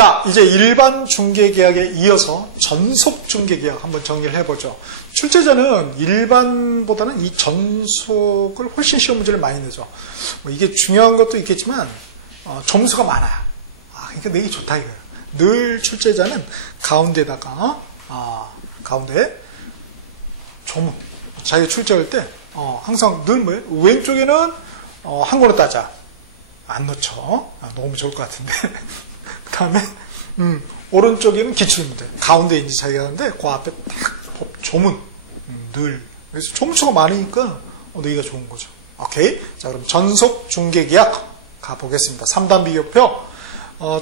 자, 이제 일반 중개계약에 이어서 전속 중개계약 한번 정리를 해보죠. 출제자는 일반보다는 이 전속을 훨씬 시험 문제를 많이 내죠. 뭐 이게 중요한 것도 있겠지만 점수가 많아요. 그러니까 내기 좋다 이거예요. 늘 출제자는 가운데다가 가운데 조문 자기가 출제할 때 항상 늘 뭐예요? 왼쪽에는 한국어로 따자 안 넣죠. 너무 좋을 것 같은데 그 다음에 오른쪽에는 기출문제 가운데 이제 자기가 하는데 그 앞에 딱 조문 늘 그래서 점수가 많으니까 내기가 좋은 거죠. 오케이. 자, 그럼 전속 중개계약 가보겠습니다. 3단 비교표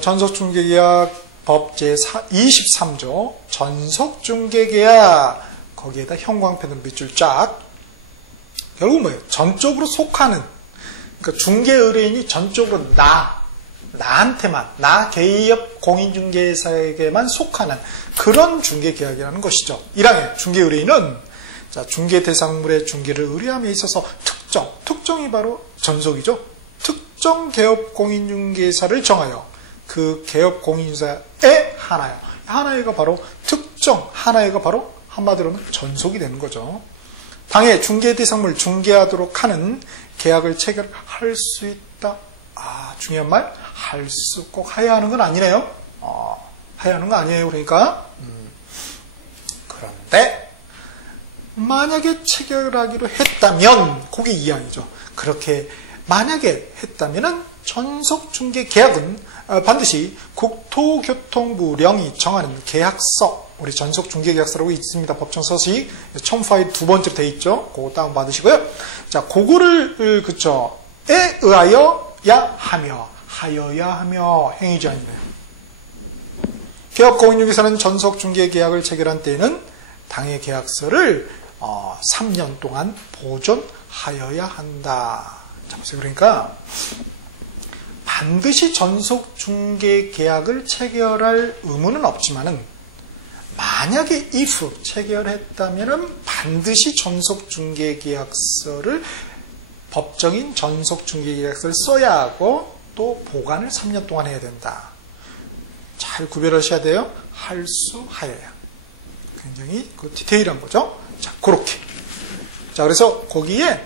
전속 중개계약 법 제23조 전속 중개계약 거기에다 형광펜으로 밑줄 쫙 결국 뭐예요? 전적으로 속하는 그러니까 중개 의뢰인이 전적으로 나한테만 나 개업 공인중개사에게만 속하는 그런 중개계약이라는 것이죠. 1항의 중개 의뢰인은 자, 중개 대상물의 중개를 의뢰함에 있어서 특정이 바로 전속이죠. 특정 개업 공인중개사를 정하여 그 개업 공인중개사의 하나가 바로 특정 하나가 바로 한마디로는 전속이 되는 거죠. 당해 중개 대상물 중개하도록 하는 계약을 체결할 수 있다. 중요한 말, 꼭 해야 하는 건 아니네요. 해야 하는 거 아니에요. 그러니까 그런데 만약에 체결하기로 했다면 그게 2항이죠. 그렇게 만약에 했다면은 전속 중개 계약은 반드시 국토교통부령이 정하는 계약서, 우리 전속 중개 계약서라고 있습니다. 법정 서식 첨부파일 두 번째로 돼 있죠. 그거 다운 받으시고요. 자, 그거를 에 의하여야 하며 행위자입니다. 개업 공인중개사는 전속 중개 계약을 체결한 때에는 당해 계약서를 3년 동안 보존하여야 한다. 자, 보세요. 그러니까 반드시 전속 중개 계약을 체결할 의무는 없지만은 만약에 if 체결했다면은 반드시 전속 중개 계약서를 법정인 전속 중개 계약서를 써야 하고 또 보관을 3년 동안 해야 된다. 잘 구별하셔야 돼요. 할 수 하여야. 굉장히 디테일한 거죠. 자, 그렇게. 자, 그래서 거기에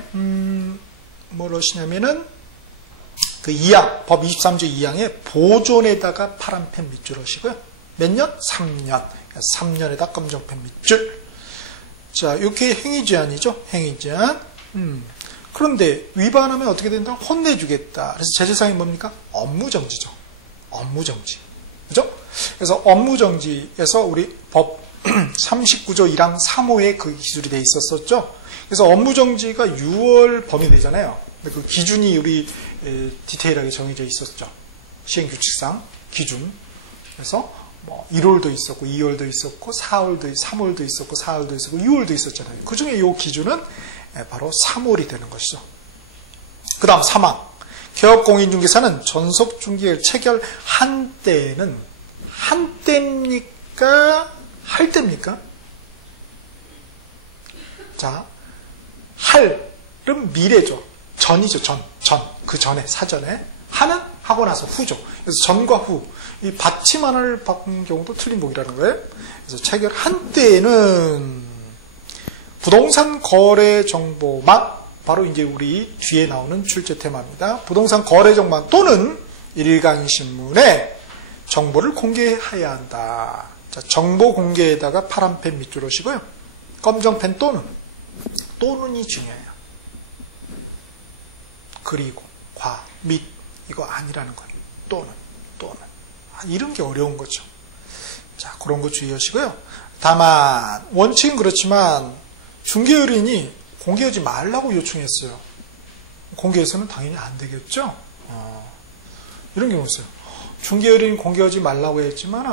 뭘 하시냐면은 그 2항, 법 23조 2항에 보존에다가 파란펜 밑줄 하시고요. 몇 년? 3년. 3년에다 검정펜 밑줄. 자, 이렇게 행위제한이죠. 행위제한. 그런데 위반하면 어떻게 된다? 혼내주겠다. 그래서 제재사항이 뭡니까? 업무정지죠. 업무정지. 그죠? 그래서 업무정지에서 우리 법 39조 1항 3호에 그 기술이 돼 있었었죠. 그래서 업무정지가 6월 범위 되잖아요. 근데 그 기준이 우리 디테일하게 정해져 있었죠. 시행규칙상 기준. 그래서 뭐 1월도 있었고 2월도 있었고 4월도 3월도 있었고 4월도 있었고 6월도 있었잖아요. 그 중에 이 기준은 바로 3월이 되는 것이죠. 그 다음 3항. 개업공인중개사는 전속중개를 체결한 때에는 한때입니까? 할 때입니까? 자, 할은 미래죠. 전이죠. 전. 그 전에, 사전에. 하는 하고 나서 후죠. 그래서 전과 후. 이 받침 하나를 바꾼 경우도 틀린 복이라는 거예요. 그래서 체결한 때에는 부동산 거래 정보망, 바로 이제 우리 뒤에 나오는 출제 테마입니다. 부동산 거래 정보망 또는 일간신문에 정보를 공개해야 한다. 자, 정보 공개에다가 파란펜 밑줄 하시고요. 검정펜 또는이 중요해요. 그리고 및 이거 아니라는 거예요. 또는 이런 게 어려운 거죠. 자, 그런 거 주의하시고요. 다만 원칙은 그렇지만 중개 의뢰인이 공개하지 말라고 요청했어요. 공개해서는 당연히 안 되겠죠. 이런 경우 있어요. 중개 의뢰인이 공개하지 말라고 했지만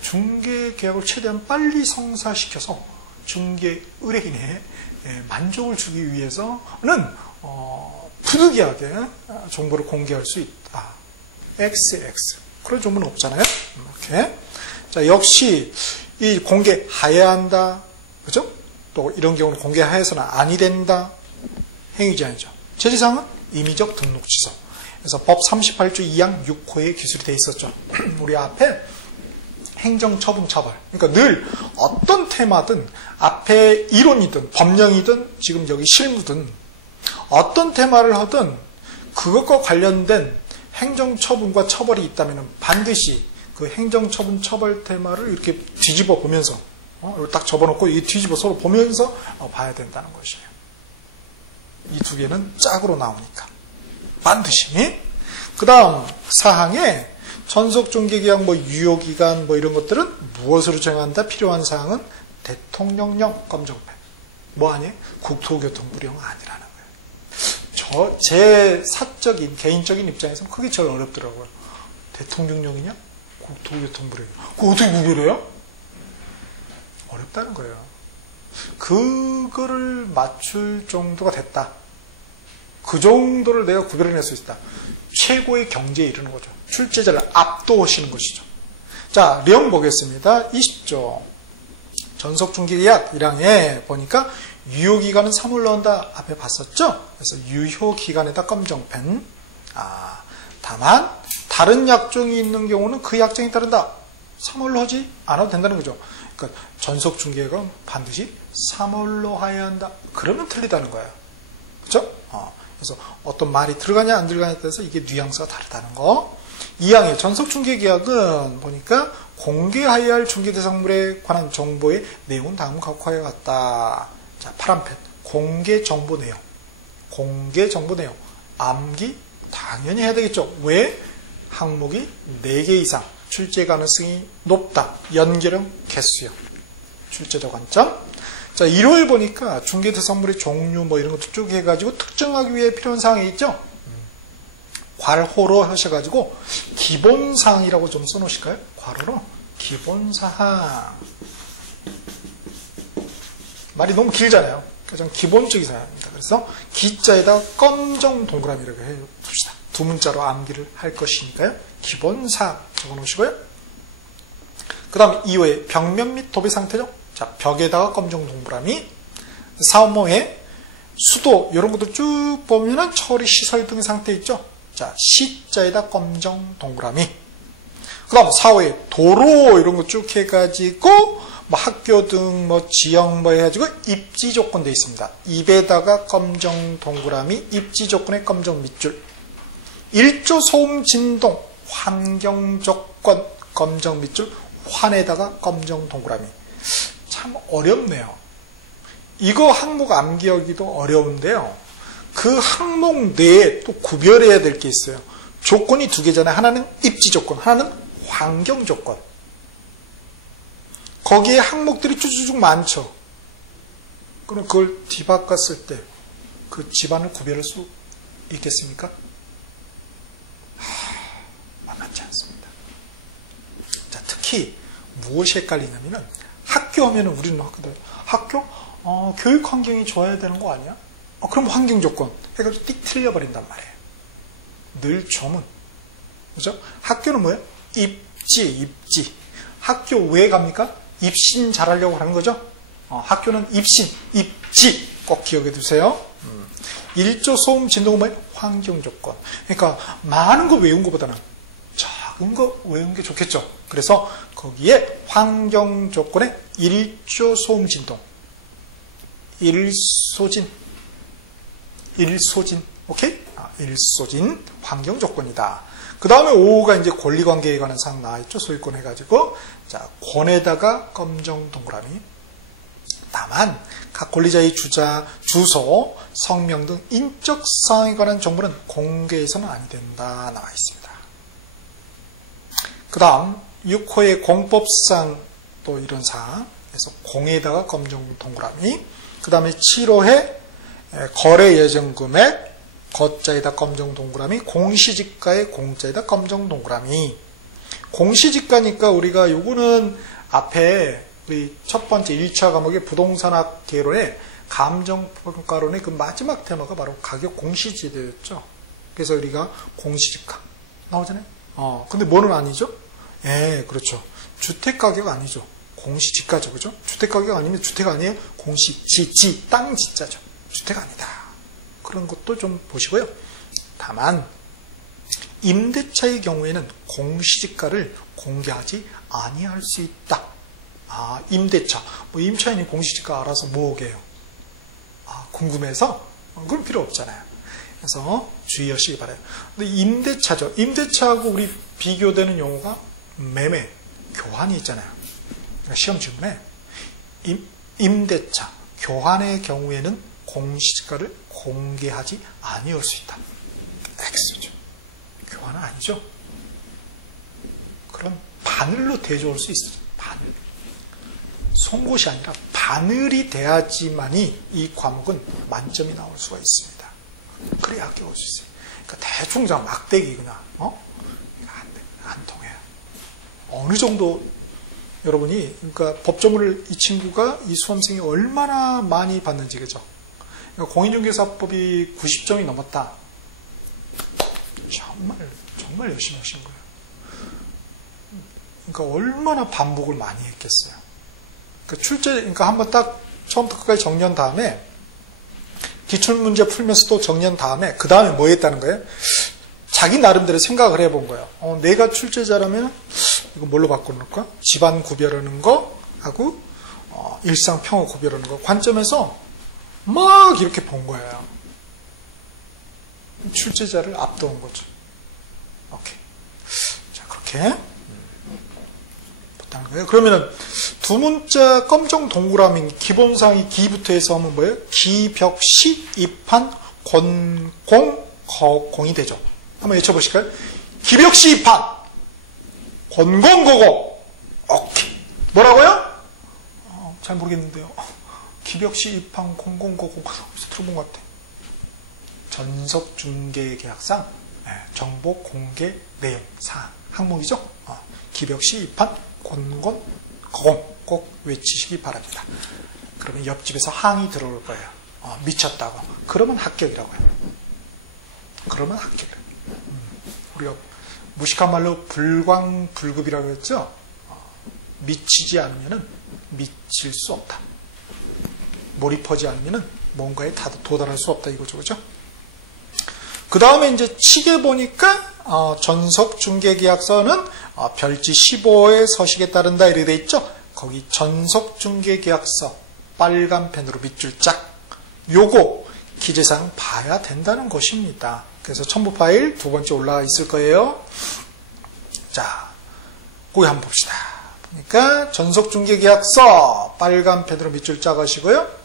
중개 계약을 최대한 빨리 성사시켜서 중개 의뢰인의 만족을 주기 위해서는 부득이하게 정보를 공개할 수 있다. XX. 그런 정보는 없잖아요. 이렇게. 자, 역시 이 공개해야 한다. 그죠? 또 이런 경우는 공개하여서는 아니 된다. 행위제한이죠. 제재사항은 임의적 등록 취소. 그래서 법 38조 2항 6호의 기술이 돼 있었죠. 우리 앞에 행정처분처벌. 그러니까 늘 어떤 테마든 앞에 이론이든 법령이든 지금 여기 실무든 어떤 테마를 하든 그것과 관련된 행정처분과 처벌이 있다면 반드시 그 행정처분 처벌 테마를 이렇게 뒤집어 보면서 딱 접어놓고 이 뒤집어 서로 보면서 봐야 된다는 것이에요. 이 두 개는 짝으로 나오니까 반드시. 그 다음 사항에 전속중개기한 유효기간 이런 것들은 무엇으로 정한다? 필요한 사항은 대통령령 검정패. 아니? 국토교통부령 아니라는 거예요. 제 사적인 개인적인 입장에서는 그게 제일 어렵더라고요. 대통령령이냐? 국토교통부령이냐? 그거 어떻게 구별해요? 어렵다는 거예요. 그거를 맞출 정도가 됐다. 그 정도를 내가 구별해낼 수 있다. 최고의 경지에 이르는 거죠. 출제자를 압도하시는 것이죠. 자, 령 보겠습니다. 20조. 전속중개계약 1항에 보니까 유효기간은 3월 넣은다. 앞에 봤었죠? 그래서 유효기간에다 검정펜. 다만 다른 약정이 있는 경우는 그 약정에 따른다. 3월로 하지 않아도 된다는 거죠. 그러니까 전속중개계약은 반드시 3월로 해야 한다. 그러면 틀리다는 거예요. 그렇죠? 그래서 어떤 말이 들어가냐 안 들어가냐에 따라서 이게 뉘앙스가 다르다는 거. 2항의 전속중개계약은 보니까 공개해야 할 중개대상물에 관한 정보의 내용은 다음 각화에 같다. 자, 파란펜. 공개정보 내용. 공개정보 내용. 암기 당연히 해야 되겠죠. 왜? 항목이 4개 이상. 출제 가능성이 높다. 연결형 개수요. 출제자 관점. 자, 1호에 보니까 중개대상물의 종류 이런 것도 쭉 해가지고 특정하기 위해 필요한 사항이 있죠. 괄호로 하셔가지고 기본사항이라고 좀 써놓으실까요? 괄호로 기본사항. 말이 너무 길잖아요. 가장 기본적인 사항입니다. 그래서 기자에다 검정 동그라미라고 해봅시다. 두 문자로 암기를 할 것이니까요. 기본사항 적어놓으시고요. 그 다음에 2호에 벽면 및 도배 상태죠. 자, 벽에다가 검정 동그라미. 4호에 수도 이런 것도 쭉 보면은 처리 시설 등의 상태 있죠. 자, 시자에다 검정 동그라미. 그 다음 4호에 도로 이런 거 쭉 해가지고 학교 등 지역 해가지고 입지 조건 되어 있습니다. 입에다가 검정 동그라미, 입지 조건에 검정 밑줄. 1조 소음 진동 환경 조건 검정 밑줄, 환에다가 검정 동그라미. 참 어렵네요. 이거 항목 암기하기도 어려운데요. 그 항목 내에 또 구별해야 될 게 있어요. 조건이 2개잖아요. 하나는 입지 조건, 하나는 환경 조건. 거기에 항목들이 쭉쭉 많죠. 그럼 그걸 뒤바꿨을 때 그 집안을 구별할 수 있겠습니까? 만만치 않습니다. 자, 특히 무엇이 헷갈리냐면은 학교 하면은 우리는 학교? 교육 환경이 좋아야 되는 거 아니야? 그럼 환경 조건 해가지고 띡 틀려버린단 말이에요. 늘 조문. 그죠? 학교는 뭐예요? 입지. 학교 왜 갑니까? 입신 잘하려고 하는 거죠? 학교는 입신, 입지 꼭 기억해 두세요. 1조 소음 진동은 뭐예요? 환경 조건. 그러니까 많은 거 외운 것보다는 작은 거 외운 게 좋겠죠. 그래서 거기에 환경 조건에 1조 소음 진동. 1소진. 오케이? 1소진 환경 조건이다. 그 다음에 5호가 이제 권리관계에 관한 사항 나와있죠. 소유권 해가지고. 자, 권에다가 검정 동그라미. 다만, 각 권리자의 주소, 성명 등 인적 사항에 관한 정보는 공개해서는 아니 된다. 나와 있습니다. 그 다음, 6호의 공법상 또 이런 사항. 그래서 공에다가 검정 동그라미. 그 다음에 7호에 거래 예정 금액. 거자에다 검정 동그라미, 공시지가에 공자에다 검정 동그라미. 공시지가니까 우리가 요거는 앞에 우리 첫 번째 1차 과목의 부동산학 개론의 감정평가론의 그 마지막 테마가 바로 가격 공시지대였죠. 그래서 우리가 공시지가 나오잖아요. 근데 뭐는 아니죠? 그렇죠. 주택가격 아니죠. 공시지가죠. 그죠? 주택가격 아니면 주택 아니에요? 공시지, 땅 지자죠. 주택 아니다. 그런 것도 좀 보시고요. 다만 임대차의 경우에는 공시지가를 공개하지 아니할 수 있다. 임대차. 뭐 임차인이 공시지가 알아서 뭐게요? 궁금해서? 그건 필요 없잖아요. 그래서 주의하시기 바라요. 근데 임대차죠. 임대차하고 우리 비교되는 용어가 매매, 교환이 있잖아요. 그러니까 시험 질문에 임대차, 교환의 경우에는 공시지가를 공개하지 아니할 수 있다. X죠. 교환은 아니죠. 그럼 바늘로 대조할 수 있어요. 바늘. 송곳이 아니라 바늘이 돼야지만이 이 과목은 만점이 나올 수가 있습니다. 그래야 합격할 수 있어요. 그러니까 대충 막대기 그냥 이거 안 통해요. 어느 정도 여러분이 그러니까 법조문을 이 친구가 이 수험생이 얼마나 많이 봤는지 그죠? 그러니까 공인중개사법이 90점이 넘었다. 정말 열심히 하신 거예요. 그러니까 얼마나 반복을 많이 했겠어요. 그러니까 한번 딱 처음부터 끝까지 정리한 다음에 기출문제 풀면서도 정리한 다음에 그 다음에 뭐 했다는 거예요? 자기 나름대로 생각을 해본 거예요. 내가 출제자라면 이거 뭘로 바꿔놓을까? 집안 구별하는 거 하고 일상 평화 구별하는 거 관점에서 막 이렇게 본 거예요. 출제자를 앞도온 거죠. 오케이. 자, 그렇게 봤다는 거예요. 그러면은 두 문자 검정 동그라미 기본상이 기부터 해서 하면 뭐예요? 기벽시 입한 권공 거공이 되죠. 한번 외쳐보실까요? 기벽시 입한 권공 거공. 오케이. 뭐라고요? 잘 모르겠는데요. 기벽시 입한 권공 거공. 어디서 들어본 것 같아. 전석중개계약상 정보 공개 내용 사항 항목이죠. 기벽시 입한 권건 거공 꼭 외치시기 바랍니다. 그러면 옆집에서 항이 들어올 거예요. 미쳤다고. 그러면 합격이라고요. 그러면 합격이래요. 우리가 무식한 말로 불광불급이라고 했죠. 미치지 않으면 미칠 수 없다. 몰입하지 않으면 뭔가에 도달할 수 없다 이거죠. 그죠? 그 다음에 이제 치게 보니까 전석중개계약서는 별지 15의 서식에 따른다 이렇게 돼 있죠. 거기 전석중개계약서 빨간 펜으로 밑줄 짝 요거 기재사항 봐야 된다는 것입니다. 그래서 첨부 파일 두 번째 올라가 있을 거예요. 자, 거기 한번 봅시다. 보니까 전석중개계약서 빨간 펜으로 밑줄 짝 하시고요.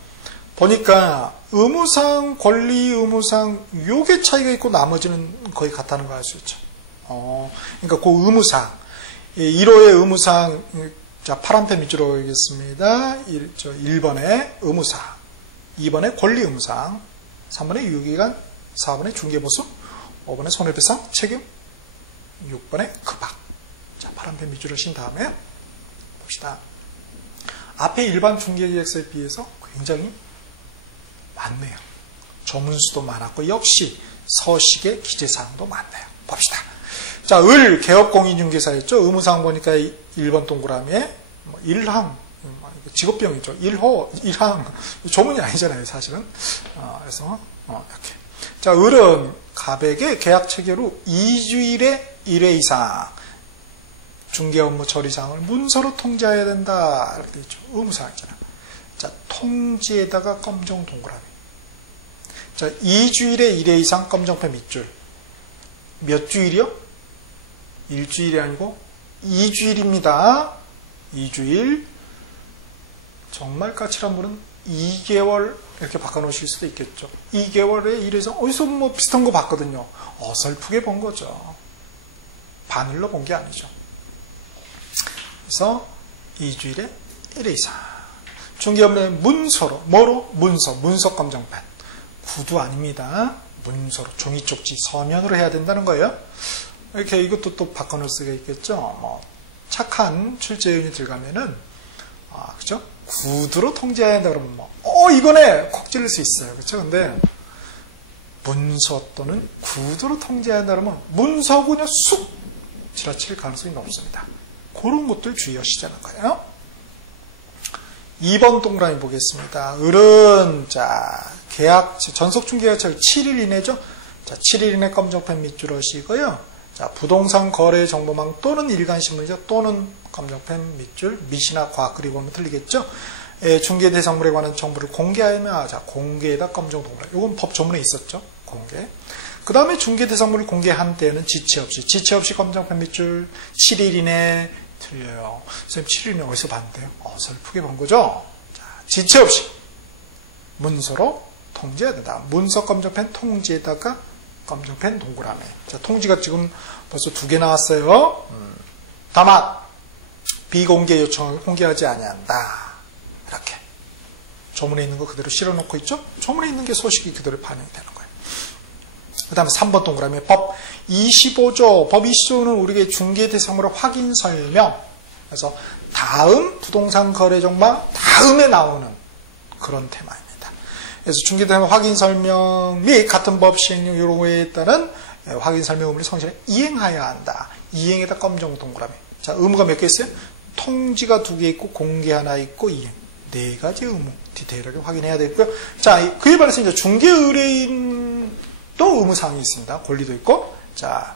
보니까 의무사항, 권리 의무사항 요게 차이가 있고 나머지는 거의 같다는 걸 알 수 있죠. 그러니까 그 의무사항 1호의 의무사항 자 파란 펜 밑줄로 하겠습니다. 1번에 의무사항 2번에 권리 의무사항 3번에 유효기간 4번에 중개보수 5번에 손해배상 책임 6번에 급악. 자 파란 펜 밑줄을 신 다음에 봅시다. 앞에 일반 중개계약서에 비해서 굉장히 많네요. 조문수도 많았고 역시 서식의 기재사항도 많네요. 봅시다. 자, 개업공인중개사였죠. 의무사항 보니까 1번 동그라미에 일항, 직업병이죠. 일항, 조문이 아니잖아요, 사실은. 그래서 이렇게. 자, 을은 가백의 계약 체결 후 2주일에 1회 이상 중개업무 처리사항을 문서로 통지해야 된다. 이렇게 돼 있죠. 의무사항이잖아요. 자, 통지에다가 검정 동그라미. 자, 2주일에 1회 이상 검정펜 밑줄. 몇 주일이요? 1주일이 아니고 2주일입니다. 2주일. 정말 까칠한 분은 2개월 이렇게 바꿔놓으실 수도 있겠죠. 2개월에 1회에서 어디서 뭐 비슷한 거 봤거든요. 어설프게 본 거죠. 바늘로 본 게 아니죠. 그래서 2주일에 1회 이상. 중개업무는 문서로, 뭐로? 문서 검정펜. 구두 아닙니다. 문서로, 종이 쪽지, 서면으로 해야 된다는 거예요. 이렇게 이것도 또 바꿔놓을 수가 있겠죠. 뭐, 착한 출제위원이 들어가면은, 그죠? 구두로 통지해야 한다 그러면 이거네! 콕 찔릴 수 있어요. 그쵸? 근데, 문서 또는 구두로 통지해야 한다 그러면, 문서 그냥 쑥! 지나칠 가능성이 높습니다. 그런 것들 주의하시자는 거예요. 2번 동그라미 보겠습니다. 을은, 전석중개계약서 7일 이내죠? 자, 7일 이내 검정펜 밑줄 하시고요. 자, 부동산 거래 정보망 또는 일간신문이죠. 또는 검정펜 밑줄, 밑이나 과 그리고 하면 틀리겠죠. 중개 대상물에 관한 정보를 공개하면 자, 공개에다 검정 동그라미. 이건 법 조문에 있었죠. 공개. 그 다음에 중개 대상물을 공개한 때에는 지체 없이 검정펜 밑줄 7일 이내 틀려요. 선생님 7일 이내 어디서 봤는데요? 어설프게 본 거죠. 자, 지체 없이 문서로 통지해야 된다. 문서 검정펜 통지에다가 검정펜 동그라미. 자, 통지가 지금 벌써 2개 나왔어요. 다만 비공개 요청을 공개하지 아니한다. 이렇게 조문에 있는 거 그대로 실어놓고 있죠. 조문에 있는 게 소식이 그대로 반영이 되는 거예요. 그 다음에 3번 동그라미 법 25조. 법 25조는 우리에게 중개 대상물의 확인 설명. 그래서 다음 부동산 거래 정보망 다음에 나오는 그런 테마입니다. 그래서 중개 대상물 확인 설명 및 같은 법 시행령 요구에 따른 확인 설명 의무를 성실히 이행하여야 한다. 이행에다 검정 동그라미. 자, 의무가 몇 개 있어요? 통지가 2개 있고 공개 하나 있고 이행. 4가지 의무 디테일하게 확인해야 되고요. 자, 그에 반해서 이제 중개 의뢰인도 의무사항이 있습니다. 권리도 있고. 자,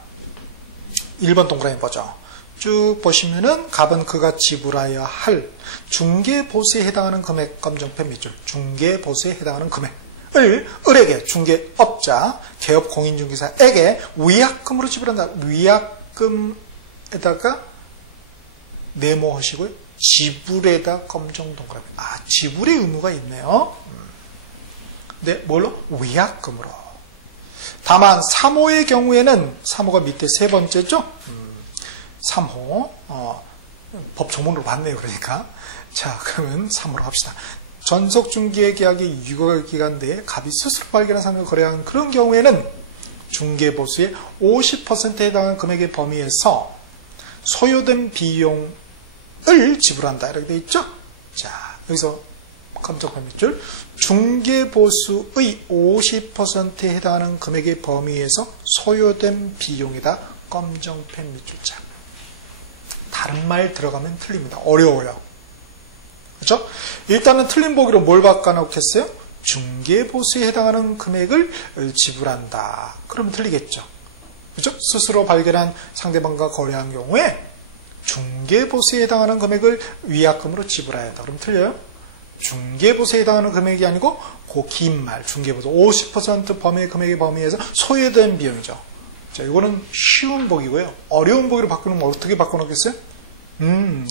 1번 동그라미 보죠. 쭉 보시면은 갑은 그가 지불하여야 할 중개 보수에 해당하는 금액 검정펜 밑줄. 중개 보수에 해당하는 금액을 을에게 중개업자 개업 공인중개사에게 위약금으로 지불한다. 위약금에다가 네모하시고요. 지불에다 검정 동그라미. 아, 지불의 의무가 있네요. 네, 뭘로? 위약금으로. 다만 3호의 경우에는 3호가 밑에 세 번째죠. 3호 법 조문으로 봤네요. 그러니까 자, 그러면 3호로 합시다. 전속중개계약의 유효기간 내에 갑이 스스로 발견한 상품을 거래한 그런 경우에는 중개보수의 50%에 해당하는 금액의 범위에서 소요된 비용을 지불한다. 이렇게 되어 있죠. 자, 여기서 검정펜 밑줄. 중개보수의 50%에 해당하는 금액의 범위에서 소요된 비용이다. 검정펜 밑줄자. 다른 말 들어가면 틀립니다. 어려워요. 그렇죠? 일단은 틀린 보기로 뭘 바꿔놓겠어요? 중개보수에 해당하는 금액을 지불한다. 그러면 틀리겠죠. 그렇죠? 스스로 발견한 상대방과 거래한 경우에 중개보수에 해당하는 금액을 위약금으로 지불해야 한다. 그럼 틀려요? 중개보수에 해당하는 금액이 아니고 그 긴 말 중개보수 50% 범위 금액의 범위에서 소요된 비용이죠. 자, 이거는 쉬운 보기고요. 어려운 보기로 바꾸는 건 어떻게 바꿔놓겠어요?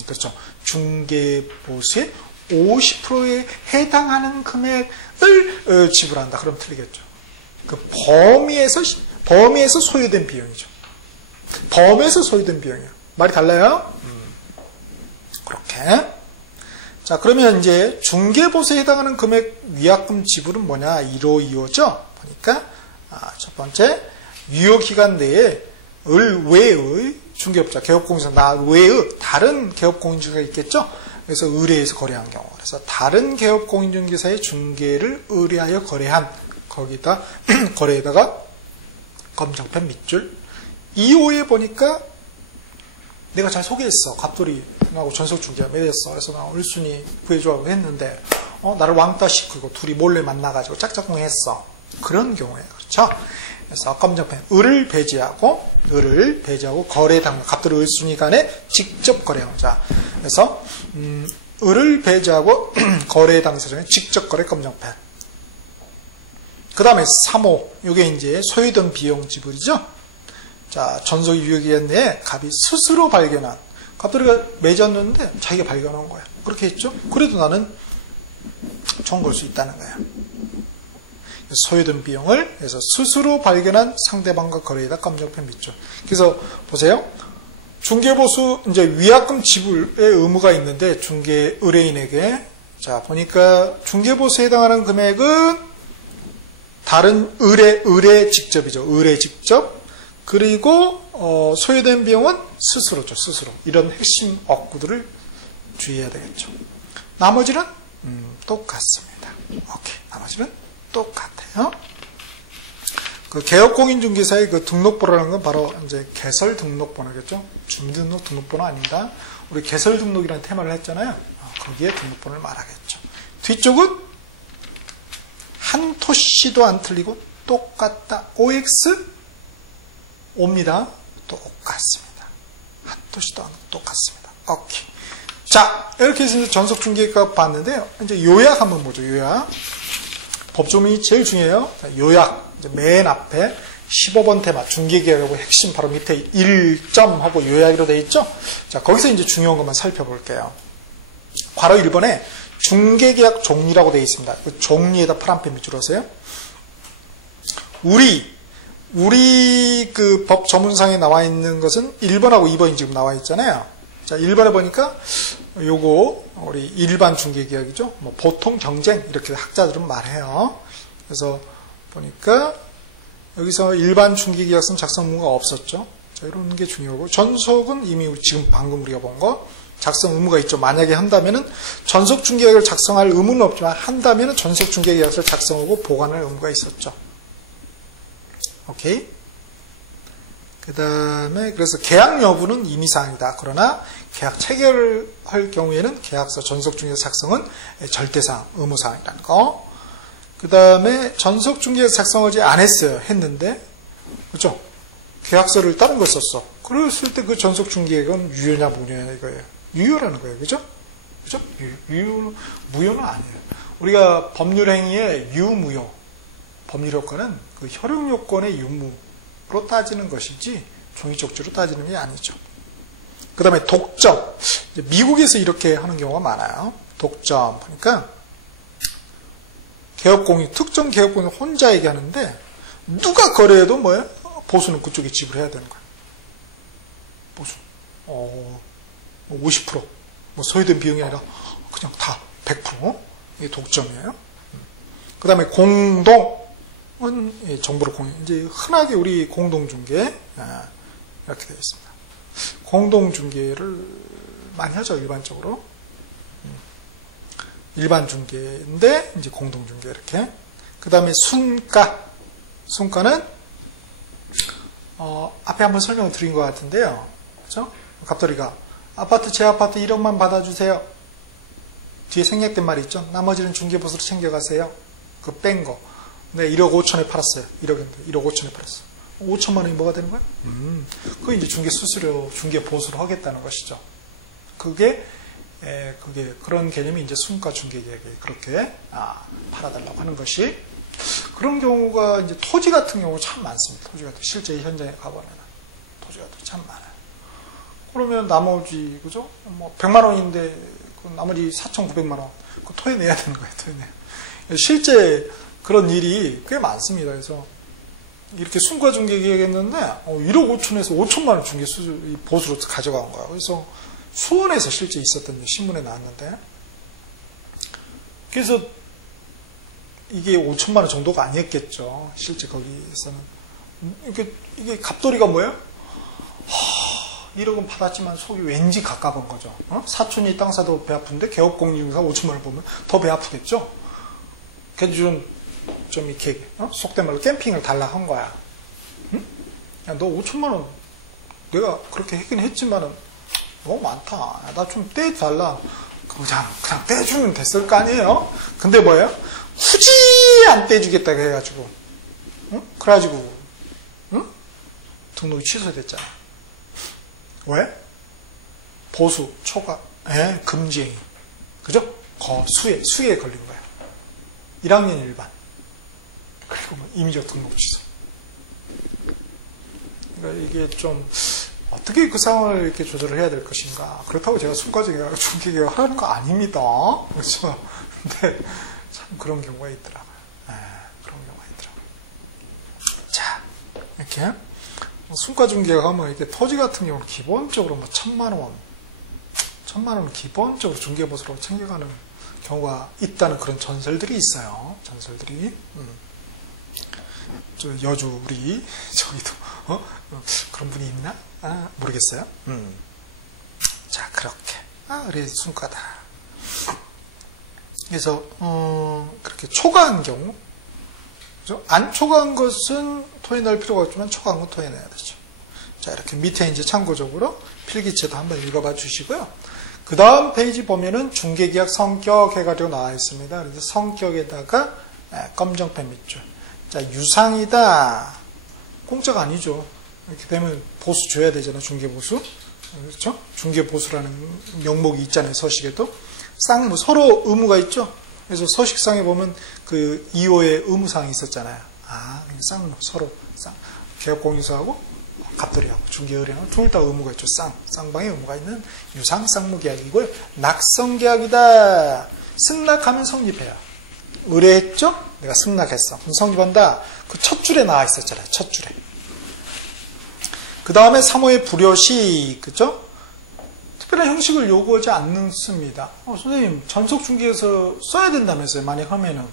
그렇죠. 중개보수의 50%에 해당하는 금액을 지불한다. 그럼 틀리겠죠. 그 범위에서 소요된 비용이죠. 범위에서 소요된 비용이요. 말이 달라요? 그렇게. 자, 그러면 이제 중개보수에 해당하는 금액 위약금 지불은 뭐냐? 1호, 2호죠? 보니까, 첫 번째, 유효기간 내에 을 외의 중개업자, 개업공인중개사, 나 외의 다른 개업공인중개사가 있겠죠? 그래서 의뢰해서 거래한 경우. 그래서 다른 개업공인중개사의 중개를 의뢰하여 거래한, 거기다, 거래에다가 검정펜 밑줄. 2호에 보니까 내가 잘 소개했어. 갑돌이하고 전속중개가 맺었어. 그래서 나 을순이 구해줘라고 했는데, 나를 왕따 시키고 둘이 몰래 만나가지고 짝짝꿍 했어. 그런 경우에, 그렇죠? 그래서 검정펜, 을을 배제하고 거래 당사, 갑돌이 을순이 간에 직접 거래한 자. 그래서, 을을 배제하고 거래 당사 중에 직접 거래 검정펜. 그 다음에 3호, 요게 이제 소요된 비용 지불이죠? 자, 전속 유효기간 내에 갑이 스스로 발견한, 갑돌이가 맺었는데 자기가 발견한 거야. 그렇게 했죠? 그래도 나는 좋은 걸 수 있다는 거야. 소요된 비용을 해서 스스로 발견한 상대방과 거래에다 검정펜 밑줄. 그래서 보세요. 중개보수 이제 위약금 지불의 의무가 있는데 중개 의뢰인에게 자 보니까 중개보수에 해당하는 금액은 다른 의뢰 직접이죠. 의뢰 직접. 그리고 소요된 비용은 스스로죠. 스스로. 이런 핵심 어구들을 주의해야 되겠죠. 나머지는 똑같습니다. 오케이. 나머지는 똑같아요. 그 개업공인중개사의 그 등록번호라는 건 바로 이제 개설 등록번호겠죠. 주민등록 등록번호 아닙니다. 우리 개설 등록이라는 테마를 했잖아요. 거기에 등록번호를 말하겠죠. 뒤쪽은 한 토씨도 안 틀리고 똑같다. OX 옵니다. 똑같습니다. 한 도시도 똑같습니다. 오케이. 자, 이렇게 해서 이제 전속중개계약 봤는데요. 이제 요약 한번 보죠. 요약. 법조문이 제일 중요해요. 요약. 이제 맨 앞에 15번 테마 중개계약하고 핵심 바로 밑에 1점 하고 요약으로 되어 있죠. 자, 거기서 이제 중요한 것만 살펴볼게요. 바로 1번에 중개계약 종류라고 되어 있습니다. 그 종류에다 파란펜 밑줄로 하세요. 우리 그 법 전문상에 나와 있는 것은 1번하고 2번이 지금 나와 있잖아요. 자, 1번에 보니까 요거 우리 일반 중개계약이죠. 뭐 보통 경쟁 이렇게 학자들은 말해요. 그래서 보니까 여기서 일반 중개계약서는 작성 의무가 없었죠. 자, 이런 게 중요하고 전속은 이미 지금 방금 우리가 본 거 작성 의무가 있죠. 만약에 한다면은 전속 중개계약을 작성할 의무는 없지만 한다면은 전속 중개계약서를 작성하고 보관할 의무가 있었죠. 오케이. 그 다음에 그래서 계약 여부는 임의사항이다. 그러나 계약 체결을 할 경우에는 계약서 전속중개사 작성은 절대사항, 의무사항이라는 거. 그 다음에 전속중개사 작성하지 않았어요. 했는데 그렇죠? 계약서를 다른 걸 썼어. 그랬을 때 그 전속중개액은 유효냐 무효냐 이거예요. 유효라는 거예요. 그죠? 그죠? 무효는 아니에요. 우리가 법률행위의 유무효, 법률효과는 그 효력요건의 유무로 따지는 것이지 종이쪽지로 따지는 게 아니죠. 그 다음에 독점. 미국에서 이렇게 하는 경우가 많아요. 독점. 그러니까 개업공유, 특정 개업공유 혼자에게 하는데 누가 거래해도 뭐예요? 보수는 그쪽에 지불해야 되는 거예요. 보수. 50%. 뭐 소요된 비용이 아니라 그냥 다 100%. 이게 독점이에요. 그 다음에 공동은 정보를 공유. 이제 흔하게 우리 공동중개 이렇게 되어 있습니다. 공동중개를 많이 하죠. 일반적으로. 일반 중개인데 이제 공동중개 이렇게. 그 다음에 순가. 순가는 앞에 한번 설명을 드린 것 같은데요. 그렇죠? 갑돌이가 아파트 제 아파트 1억만 받아주세요. 뒤에 생략된 말이 있죠. 나머지는 중개보수로 챙겨가세요. 그 뺀 거. 네, 1억 5천에 팔았어요. 1억인데 1억 5천에 팔았어. 5천만 원이 뭐가 되는 거야? 그거 이제 중개 수수료, 중개 보수로 하겠다는 것이죠. 그게 그런 개념이 이제 순가 중개 계약에 그렇게 팔아달라고 하는 것이 그런 경우가 이제 토지 같은 경우 참 많습니다. 토지 같은 실제 현장에 가보면 토지 같은 참 많아요. 그러면 나머지 그죠? 뭐 100만 원인데 그 나머지 4,900만 원 그 토해내야 되는 거예요. 토해내. 실제 그런 일이 꽤 많습니다. 그래서 이렇게 순가 중개 계약했는데 1억 5천에서 5천만 원 중개 보수로 가져간 거예요. 그래서 수원에서 실제 있었던 신문에 나왔는데 그래서 이게 5천만 원 정도가 아니었겠죠. 실제 거기서는 이게 갑돌이가 뭐예요? 1억은 받았지만 속이 왠지 가까운 거죠. 사촌이 땅 사도 배 아픈데 개업공유가 5천만 원을 보면 더 배 아프겠죠. 그래서 좀 이렇게 속된 말로 캠핑을 달라 한 거야. 응? 야, 너 5천만 원 내가 그렇게 하긴 했지만은 너무 많다. 나 좀 떼달라. 그냥 떼주면 됐을 거 아니에요? 근데 뭐예요? 굳이 안 떼주겠다고 해가지고. 응? 그래가지고, 응? 등록이 취소됐잖아. 왜? 보수, 초과, 금지행위. 그죠? 수에 걸린 거예요. 1학년 일반. 그리고 뭐 임의적 등록 취소. 그러니까 이게 좀, 어떻게 그 상황을 이렇게 조절을 해야 될 것인가. 그렇다고 제가 순가중개가 중개계약 하라는 거 아닙니다. 그렇죠? 근데 참 그런 경우가 있더라고요. 그런 경우가 있더라고요. 자, 이렇게 순가중개가 하면 이렇게 토지 같은 경우는 기본적으로 뭐 1,000만 원은 기본적으로 중개보수로 챙겨가는 경우가 있다는 그런 전설들이 있어요. 전설들이. 저 여주 우리 저기도 그런 분이 있나? 모르겠어요. 자, 그렇게. 그래 순가다. 그래서 그렇게 초과한 경우, 그죠? 안 초과한 것은 토해낼 필요가 없지만 초과한 건 토해내야 되죠. 자, 이렇게 밑에 이제 참고적으로 필기체도 한번 읽어봐 주시고요. 그 다음 페이지 보면은 중개계약 성격 해가지고 나와 있습니다. 그래서 성격에다가 검정펜 밑줄. 자, 유상이다. 공짜가 아니죠. 이렇게 되면 보수 줘야 되잖아, 중개보수. 그렇죠? 중개보수라는 명목이 있잖아요, 서식에도. 쌍, 뭐 서로 의무가 있죠? 그래서 서식상에 보면 그 2호에 의무사항이 있었잖아요. 아, 쌍, 서로, 쌍. 개업공인사하고 갑돌이하고 중개의뢰하고 둘 다 의무가 있죠. 쌍방에 의무가 있는 유상 쌍무계약이고요. 낙성계약이다. 승낙하면 성립해요. 의뢰했죠? 내가 승낙했어. 그럼 성립한다. 그 첫 줄에 나와 있었잖아요. 첫 줄에. 그 다음에 3호의 불효시, 그죠? 특별한 형식을 요구하지 않습니다. 선생님, 전속중개에서 써야 된다면서요. 만약 하면은.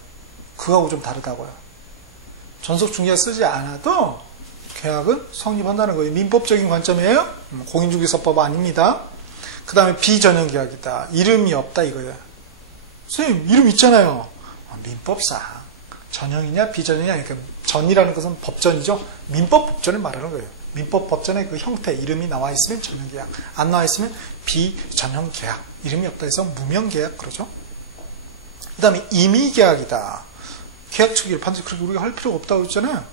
그거하고 좀 다르다고요. 전속중개가 쓰지 않아도 계약은 성립한다는 거예요. 민법적인 관점이에요. 공인중개사법 아닙니다. 그 다음에 비전형계약이다. 이름이 없다 이거예요. 선생님, 이름 있잖아요. 민법상. 전형이냐 비전형이냐. 그러니까 전이라는 것은 법전이죠. 민법 법전을 말하는 거예요. 민법 법전의 그 형태, 이름이 나와 있으면 전형계약, 안 나와 있으면 비전형계약. 이름이 없다 해서 무명계약 그러죠. 그 다음에 임의계약이다. 계약 초기를 반드시 그렇게 우리가 할 필요가 없다고 했잖아요.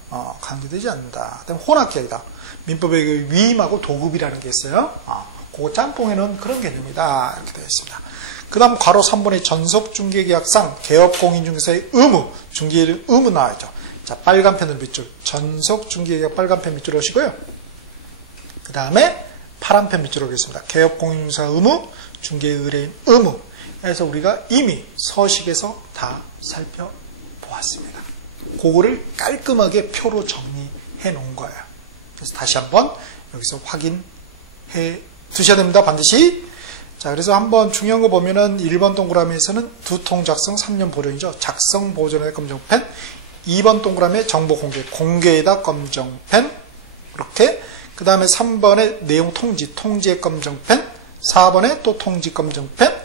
강제되지 않는다. 그 다음에 혼합계약이다. 민법에 그 위임하고 도급이라는 게 있어요. 그거 짬뽕에는 그런 개념이다. 이렇게 되어 있습니다. 그 다음 괄호 3번의 전속중개계약상 개업공인중개사의 의무, 중개의 의무 나와있죠. 자, 빨간 펜을 밑줄, 전속중개계약 빨간 펜 밑줄 하시고요. 그 다음에 파란 펜 밑줄 하겠습니다. 개업공인중개사 의무, 중개의뢰인 의무. 그래서 우리가 이미 서식에서 다 살펴보았습니다. 그거를 깔끔하게 표로 정리해 놓은 거예요. 그래서 다시 한번 여기서 확인해 두셔야 됩니다. 반드시. 자, 그래서 한번 중요한 거 보면은 1번 동그라미에서는 두통 작성 3년 보존이죠. 작성 보존에 검정펜. 2번 동그라미에 정보 공개, 공개에다 검정펜. 이렇게. 그 다음에 3번에 내용 통지, 통지에 검정펜. 4번에 또 통지 검정펜.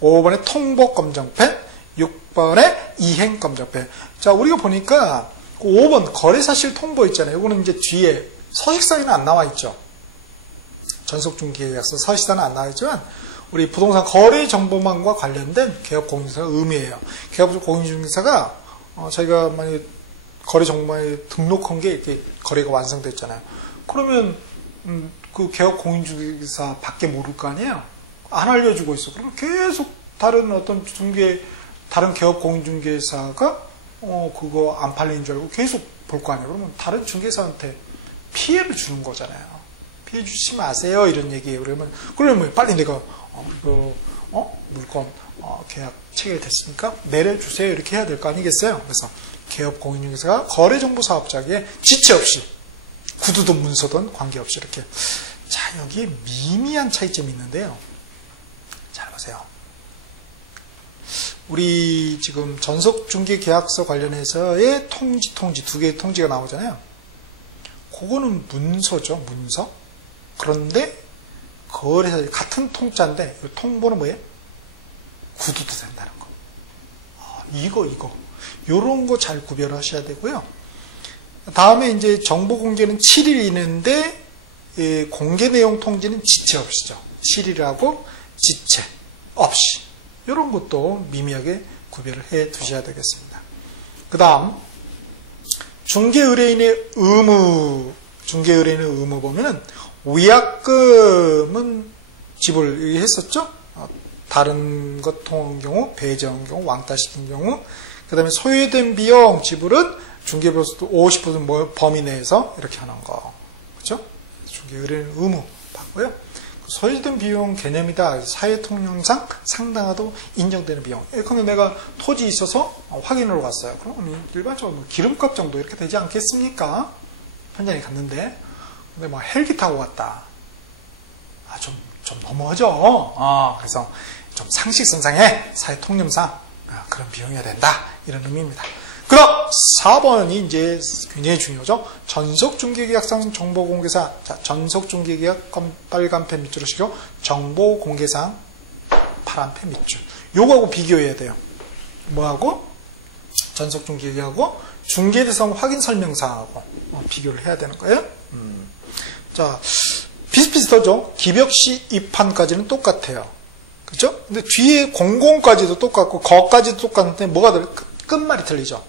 5번에 통보 검정펜. 6번에 이행 검정펜. 자, 우리가 보니까 5번 거래사실 통보 있잖아요. 이거는 이제 뒤에 서식상에는 안 나와 있죠. 전속중개계약서 서식상은 안 나와 있지만 우리 부동산 거래 정보망과 관련된 개업공인중개사가 의무예요. 개업공인중개사가 저희가 만약에 거래 정보망에 등록한 게 이렇게 거래가 완성됐잖아요. 그러면 그 개업공인중개사 밖에 모를 거 아니에요. 안 알려주고 있어. 그러면 계속 다른 어떤 다른 개업공인중개사가 그거 안 팔리는 줄 알고 계속 볼 거 아니에요. 그러면 다른 중개사한테 피해를 주는 거잖아요. 피해 주지 마세요. 이런 얘기예요. 그러면 빨리 내가 물건 계약 체결됐으니까 내려주세요. 이렇게 해야 될 거 아니겠어요? 그래서 개업공인중개사가 거래정보사업자에게 지체 없이 구두든 문서든 관계없이 이렇게. 자, 여기에 미미한 차이점이 있는데요. 잘 보세요. 우리 지금 전속중개계약서 관련해서의 통지 두 개의 통지가 나오잖아요. 그거는 문서죠. 문서. 그런데 거래사 같은 통자인데 통보는 뭐예요? 구두도 된다는 거. 이거 요런 거 잘 구별하셔야 되고요. 다음에 이제 정보 공개는 7일 이내인데 공개 내용 통지는 지체 없이죠. 7일하고 지체 없이. 이런 것도 미미하게 구별을 해 두셔야 되겠습니다. 그 다음 중개의뢰인의 의무. 중개의뢰인의 의무 보면은 위약금은 지불했었죠. 다른 것 통한 경우, 배제한 경우, 왕따시킨 경우, 그 다음에 소요된 비용 지불은 중개보수도 50% 범위 내에서 이렇게 하는 거. 그죠? 중개의뢰인 의무 받고요. 소요된 비용 개념이다. 사회통념상 상당하도 인정되는 비용. 그러면 내가 토지 있어서 확인하러 갔어요. 그럼 일반적으로 기름값 정도 이렇게 되지 않겠습니까? 현장에 갔는데, 근데 뭐 헬기 타고 갔다. 좀 너무하죠. 그래서 좀 상식선상에 사회통념상 그런 비용이어야 된다. 이런 의미입니다. 그 다음 4번이 이제 굉장히 중요하죠. 전속중개계약상 정보공개사. 자, 전속중개계약 빨간 펜 밑줄 하시고 정보공개사항 파란 펜 밑줄. 요거하고 비교해야 돼요. 뭐하고? 전속중개계약하고 중개대상 확인설명사항하고 비교를 해야 되는 거예요. 자, 비슷비슷하죠. 기벽시 입판까지는 똑같아요. 그죠? 근데 뒤에 공공까지도 똑같고 거까지도 똑같은데 뭐가 끝말이 틀리죠.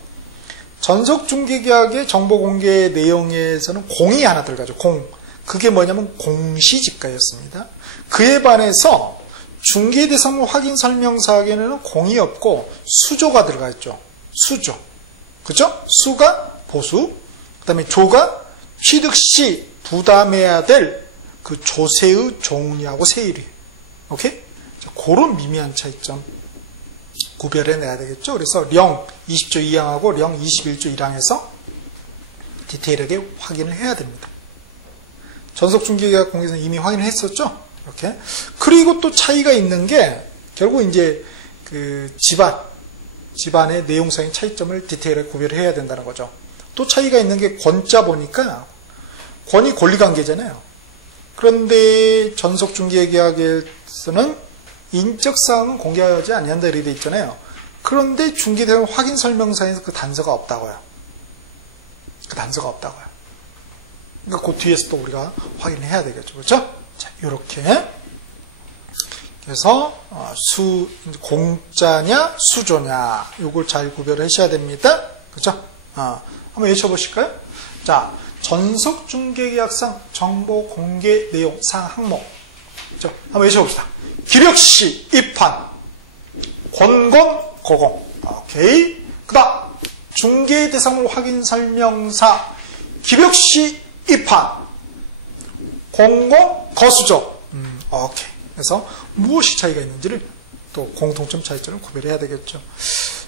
전속 중개계약의 정보 공개 내용에서는 공이 하나 들어가죠. 공. 그게 뭐냐면 공시지가였습니다. 그에 반해서 중개대상물 확인 설명서에는 공이 없고 수조가 들어가 있죠. 수조. 그죠? 수가 보수. 그 다음에 조가 취득 시 부담해야 될 그 조세의 종류하고 세율이. 오케이? 자, 그런 미미한 차이점 구별해 내야 되겠죠. 그래서 령 20조 2항하고 령 21조 1항에서 디테일하게 확인을 해야 됩니다. 전속중개계약 공개에서는 이미 확인을 했었죠. 이렇게. 그리고 또 차이가 있는 게 결국 이제 그 집안의 내용상의 차이점을 디테일하게 구별을 해야 된다는 거죠. 또 차이가 있는 게 권자 보니까 권이 권리관계잖아요. 그런데 전속중개계약에서는 인적사항은 공개하지 아니한다 이렇게 돼 있잖아요. 그런데 중개대상 확인 설명서에서 그 단서가 없다고요. 그 단서가 없다고요. 그러니까 그 뒤에서 또 우리가 확인을 해야 되겠죠. 그렇죠? 자, 요렇게. 그래서 공짜냐 수조냐 요걸 잘 구별을 하셔야 됩니다. 그렇죠? 한번 외쳐보실까요? 자, 전속중개계약상 정보 공개 내용상 항목. 그렇죠? 한번 외쳐봅시다. 기력시 입판 권건 거공. 오케이. 그다음 중개대상물 확인 설명사 기력시 입판 공공 거수조. 오케이. 그래서 무엇이 차이가 있는지를 또 공통점 차이점을 구별해야 되겠죠.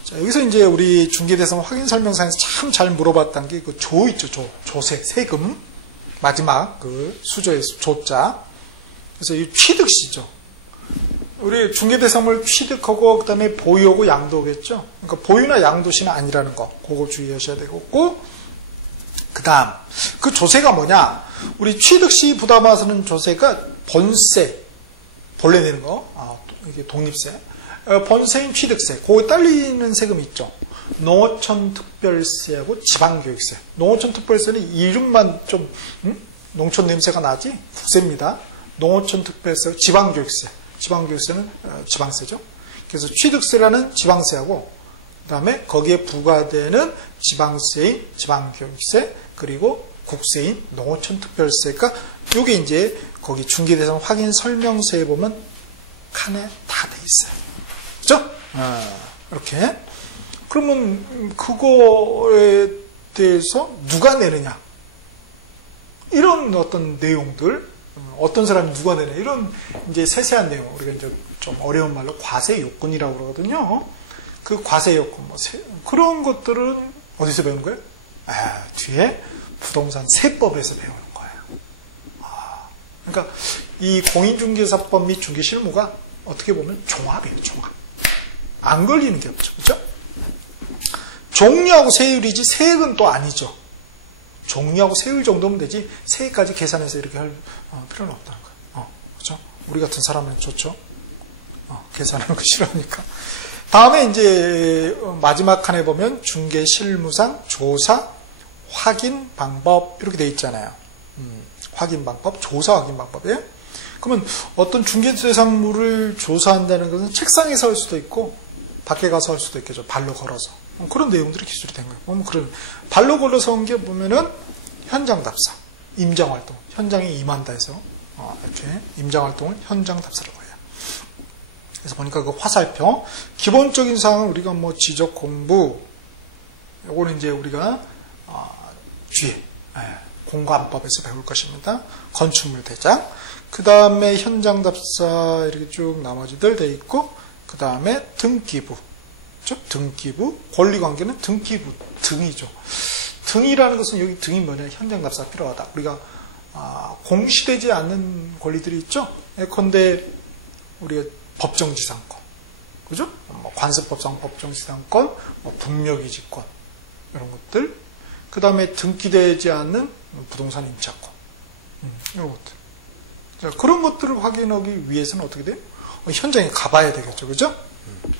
자, 여기서 이제 우리 중개대상물 확인 설명사에서 참 잘 물어봤던 게 그 조 있죠. 조세, 세금. 마지막 그 수조에서 조자. 그래서 이 취득시죠. 우리 중개대상물 취득하고 그다음에 보유하고 양도겠죠. 그러니까 보유나 양도시는 아니라는 거. 그거 주의하셔야 되겠고. 그다음 그 조세가 뭐냐? 우리 취득시 부담하는 조세가 본세. 본래 내는 거. 이게 독립세. 본세인 취득세. 그거에 딸리는 세금 있죠. 농어촌특별세하고 지방교육세. 농어촌특별세는 이름만 좀 농촌 냄새가 나지? 국세입니다. 농어촌특별세, 지방교육세. 지방교육세는 지방세죠. 그래서 취득세라는 지방세하고 그 다음에 거기에 부과되는 지방세인 지방교육세 그리고 국세인 농어촌특별세가 요게 이제 거기 중개대상 확인 설명서에 보면 칸에 다 돼 있어요. 그죠? 이렇게. 그러면 그거에 대해서 누가 내느냐? 이런 어떤 내용들, 어떤 사람이 누가 내냐? 이런 이제 세세한 내용, 우리가 이제 좀 어려운 말로 과세 요건이라고 그러거든요. 그 과세 요건, 그런 것들은 어디서 배우는 거예요? 뒤에 부동산 세법에서 배우는 거예요. 그러니까 이 공인중개사법 및 중개실무가 어떻게 보면 종합이에요, 종합. 안 걸리는 게 없죠, 그렇죠? 종류하고 세율이지 세액은 또 아니죠. 종류하고 세율 정도면 되지 세액까지 계산해서 이렇게 할 필요는 없다는 거예요. 그렇죠? 우리 같은 사람은 좋죠. 계산하는 거 싫어하니까. 다음에 이제 마지막 칸에 보면 중개실무상 조사 확인 방법 이렇게 돼 있잖아요. 확인 방법, 조사 확인 방법이에요. 그러면 어떤 중개대상물을 조사한다는 것은 책상에서 할 수도 있고 밖에 가서 할 수도 있겠죠. 발로 걸어서. 그런 내용들이 기술이 된 거예요. 보면 그런 발로 걸어서 한 게 보면은 현장 답사, 임장 활동, 현장에 임한다 해서 이렇게 임장 활동을 현장 답사라고 해요. 그래서 보니까 그 화살표 기본적인 사항은 우리가 뭐 지적 공부, 요거는 이제 우리가 뒤에 공관법에서 배울 것입니다. 건축물 대장. 그 다음에 현장 답사 이렇게 쭉 나머지들 돼 있고, 그 다음에 등기부. 즉 등기부, 권리관계는 등기부 등이죠. 등이라는 것은 여기 등이 뭐냐? 현장 답사가 필요하다. 우리가 공시되지 않는 권리들이 있죠. 예컨대 우리가 법정지상권, 그죠? 관습법상 법정지상권, 분묘기지권 이런 것들. 그 다음에 등기되지 않는 부동산 임차권 이런 것들. 자, 그런 것들을 확인하기 위해서는 어떻게 돼요? 현장에 가봐야 되겠죠, 그죠?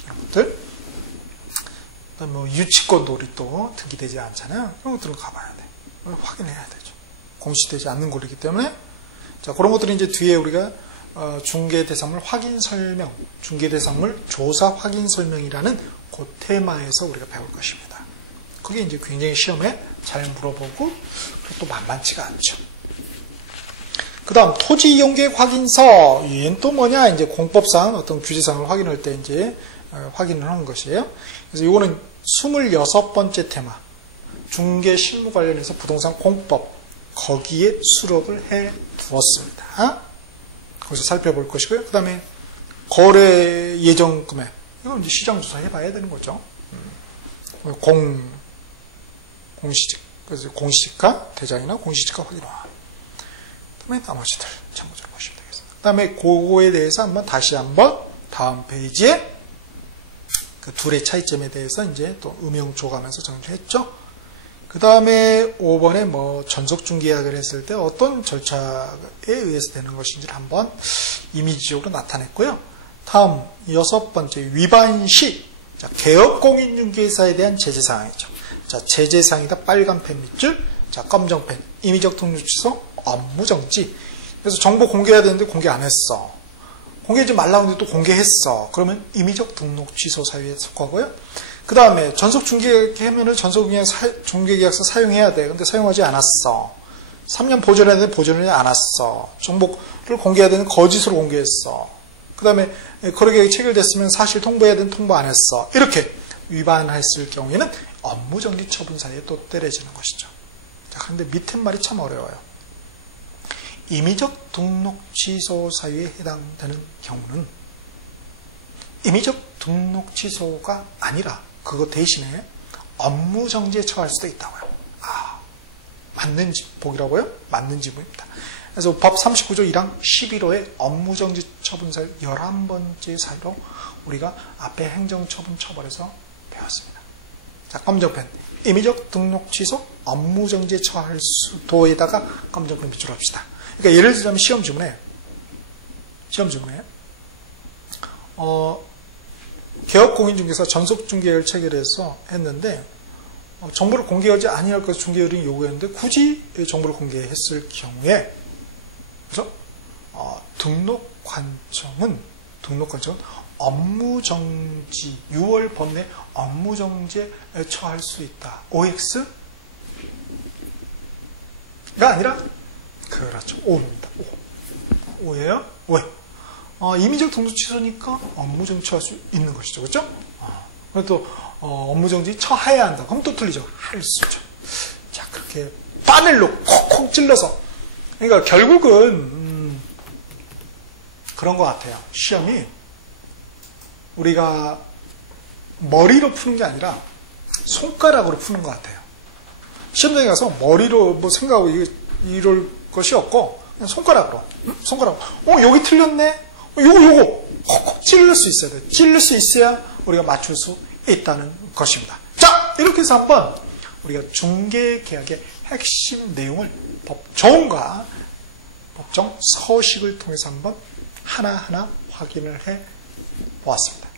이런 것들. 그다음에 뭐 유치권 놀이도 등기되지 않잖아요. 그런 것들은 가봐야 돼. 확인해야 되죠. 공시되지 않는 권리이기 때문에. 자, 그런 것들은 이제 뒤에 우리가 중개대상물 확인 설명, 중개대상물 조사 확인 설명이라는 그 테마에서 우리가 배울 것입니다. 그게 이제 굉장히 시험에 잘 물어보고 또 만만치가 않죠. 그 다음, 토지 이용계획 확인서. 얘는 또 뭐냐? 이제 공법상 어떤 규제상을 확인할 때 이제 확인을 하는 것이에요. 그래서 이거는 26번째 테마. 중개 실무 관련해서 부동산 공법. 거기에 수록을 해 두었습니다. 거기서 살펴볼 것이고요. 그 다음에 거래 예정 금액. 이건 이제 시장 조사 해봐야 되는 거죠. 공시지가, 대장이나 공시지가 확인화. 그 다음에 나머지들 참고적으로 보시면 되겠습니다. 그 다음에 그거에 대해서 다시 한번 다음 페이지에 그 둘의 차이점에 대해서 이제 또 음영 줘가면서 정리했죠. 그 다음에 5번에 뭐 전속중개계약을 했을 때 어떤 절차에 의해서 되는 것인지를 한번 이미지적으로 나타냈고요. 다음 6번째 위반 시. 자, 개업공인중개사에 대한 제재사항이죠. 자, 제재사항이다. 빨간 펜 밑줄, 자, 검정펜, 임의적 등록 취소, 업무정지. 그래서 정보 공개해야 되는데 공개 안 했어. 공개하지 말라고 했는데 또 공개했어. 그러면 임의적 등록 취소 사유에 속하고요. 그 다음에 전속중개하면은 전속중개계약서 사용해야 돼. 근데 사용하지 않았어. 3년 보존해야 되는데 보존하지 않았어. 정보를 공개해야 되는 거짓으로 공개했어. 그 다음에 거래계약이 체결됐으면 사실 통보해야 되는 통보 안 했어. 이렇게 위반했을 경우에는 업무정지 처분 사유에 또 때려지는 것이죠. 자, 그런데 밑에 말이 참 어려워요. 임의적 등록 취소 사유에 해당되는 경우는 임의적 등록 취소가 아니라 그거 대신에 업무정지에 처할 수도 있다고요. 맞는 복이라고요? 맞는 지문입니다. 그래서 법 39조 1항 11호의 업무정지 처분 사유 11번째 사유로 우리가 앞에 행정처분 처벌에서 배웠습니다. 자, 검정펜. 임의적 등록 취소, 업무정지에 처할 수도에다가 검정펜 밑줄 합시다. 그러니까 예를 들자면 시험 지문에 개업공인중개사 전속중개를 체결해서 했는데 정보를 공개하지 아니할 것 중개율이 요구했는데 굳이 정보를 공개했을 경우에 그래서 등록관청은 업무정지 6월 법 내 업무정지에 처할 수 있다. OX가 아니라 그렇죠. O입니다. O예요? 왜? 임의적 등록 취소니까 업무정지 처할 수 있는 것이죠. 그렇죠? 그리고 또 업무정지 처해야 한다. 그럼 또 틀리죠. 할 수죠. 자, 그렇게 바늘로 콕콕 찔러서 그러니까 결국은 그런 것 같아요. 시험이 우리가 머리로 푸는 게 아니라 손가락으로 푸는 것 같아요. 시험장에 가서 머리로 뭐 생각하고 이럴 것이 없고 그냥 손가락으로 여기 틀렸네. 요거 콕콕 찔릴 수 있어야 돼. 찔릴 수 있어야 우리가 맞출 수 있다는 것입니다. 자, 이렇게 해서 한번 우리가 중개계약의 핵심 내용을 법정과 법정 서식을 통해서 한번 하나하나 확인을 해 보았습니다.